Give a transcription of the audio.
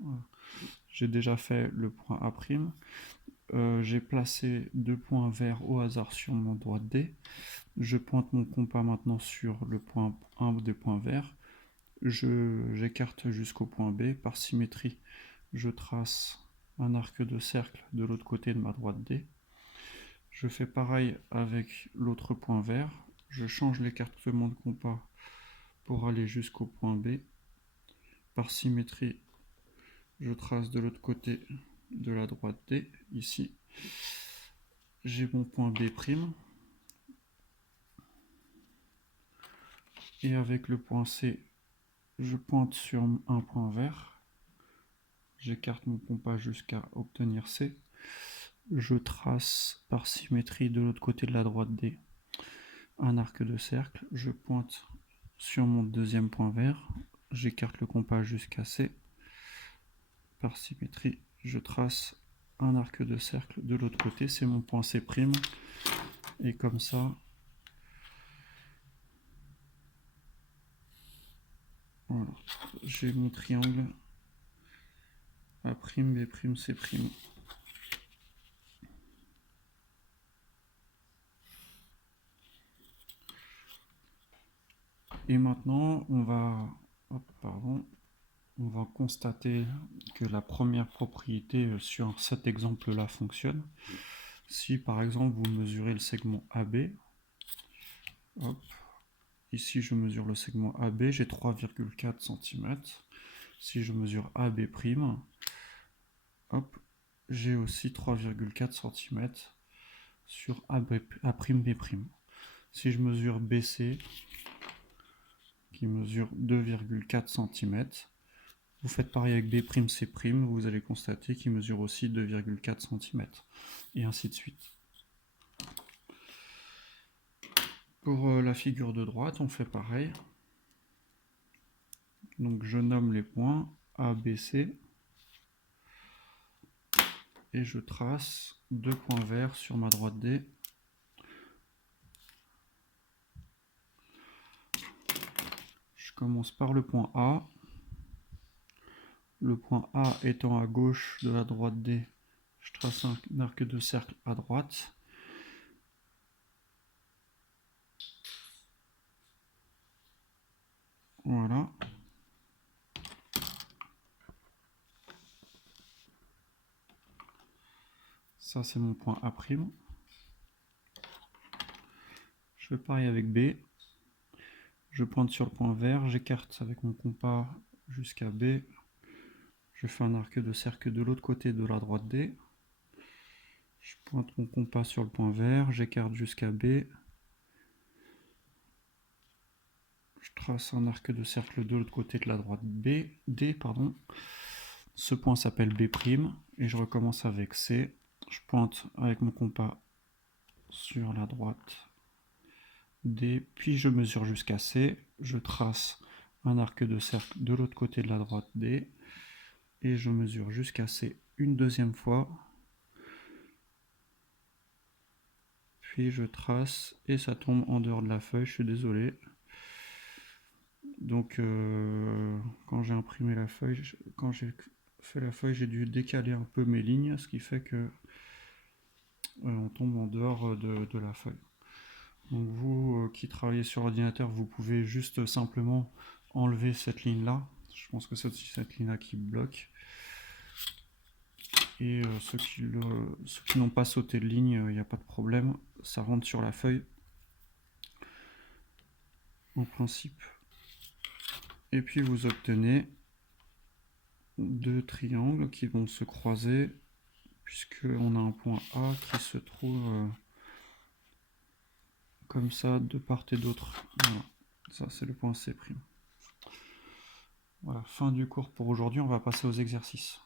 Voilà. J'ai déjà fait le point A'. J'ai placé 2 points verts au hasard sur mon droite D. Je pointe mon compas maintenant sur le point 1 des points verts. J'écarte jusqu'au point B. Par symétrie, je trace un arc de cercle de l'autre côté de ma droite D. Je fais pareil avec l'autre point vert. Je change l'écartement de compas pour aller jusqu'au point B. Par symétrie, je trace de l'autre côté de la droite D, ici. J'ai mon point B'. Et avec le point C, je pointe sur un point vert. J'écarte mon compas jusqu'à obtenir C. Je trace par symétrie de l'autre côté de la droite D un arc de cercle. Je pointe sur mon deuxième point vert. J'écarte le compas jusqu'à C. Par symétrie, je trace un arc de cercle de l'autre côté. C'est mon point C'. Et comme ça, voilà, j'ai mon triangle A', B', C'. Et maintenant, on va constater que la première propriété sur cet exemple-là fonctionne. Si par exemple vous mesurez le segment AB, hop, ici je mesure le segment AB, j'ai 3,4 cm. Si je mesure AB', hop, j'ai aussi 3,4 cm sur A'B'. Si je mesure BC, qui mesure 2,4 cm, vous faites pareil avec B', C', vous allez constater qu'il mesure aussi 2,4 cm, et ainsi de suite. Pour la figure de droite, on fait pareil. Donc je nomme les points A, B, C, et je trace 2 points verts sur ma droite D. Je commence par le point A. Le point A étant à gauche de la droite D, je trace un arc de cercle à droite. Voilà. Ça, c'est mon point A'. Je fais pareil avec B. Je pointe sur le point vert, j'écarte avec mon compas jusqu'à B. Je fais un arc de cercle de l'autre côté de la droite D. Je pointe mon compas sur le point vert, j'écarte jusqu'à B. Je trace un arc de cercle de l'autre côté de la droite D. Ce point s'appelle B', et je recommence avec C. Je pointe avec mon compas sur la droite D, puis je mesure jusqu'à C. Je trace un arc de cercle de l'autre côté de la droite D, et je mesure jusqu'à C une deuxième fois. Puis je trace, et ça tombe en dehors de la feuille, je suis désolé. Donc quand j'ai imprimé la feuille, quand j'ai fait la feuille, j'ai dû décaler un peu mes lignes, ce qui fait que on tombe en dehors de la feuille. Donc vous qui travaillez sur ordinateur, vous pouvez juste simplement enlever cette ligne là. Je pense que c'est cette ligne là qui bloque. Et ceux qui n'ont pas sauté de ligne, il n'y a pas de problème, ça rentre sur la feuille en principe. Et puis vous obtenez 2 triangles qui vont se croiser, puisqu'on a un point A qui se trouve comme ça de part et d'autre. Voilà. Ça c'est le point C'. Voilà, fin du cours pour aujourd'hui, on va passer aux exercices.